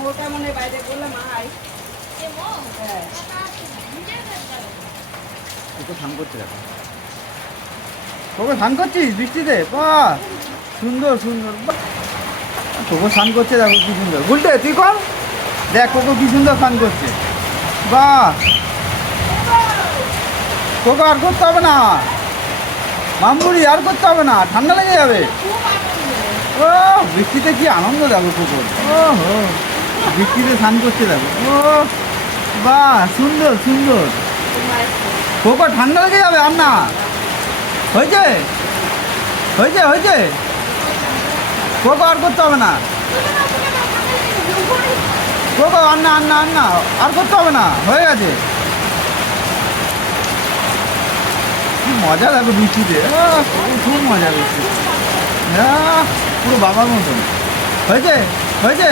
ওটা মনে হয় বাইরে করলাম আয় হ্যাঁ তো স্নান করছে দেখো তোকে স্নান করছিস বৃষ্টিতে বাহ সুন্দর সুন্দর বাহ তোকে স্নান করছে দেখো কি সুন্দর উল্টে তুই কর দেখ কোকো কি সুন্দর স্নান করছে বাহ কোকো আর করতে হবে না মামুড়ি আর করতে হবে না ঠান্ডা লেগে যাবে ও বৃষ্টিতে কি আনন্দ দেখো কুকুর ও হো বৃষ্টিতে স্নান করছে দেখো ও বাহ সুন্দর সুন্দর কোকো ঠান্ডা লেগে যাবে আর না হয়েছে হয়েছে হয়েছে কোকো আর করতে হবে না কোকো আর না আর না আর না আর করতে হবে না হয়ে গেছে কি মজা দেখো বৃষ্টিতে খুব মজা বৃষ্টি পুরো বাবার মতন হয়েছে হয়েছে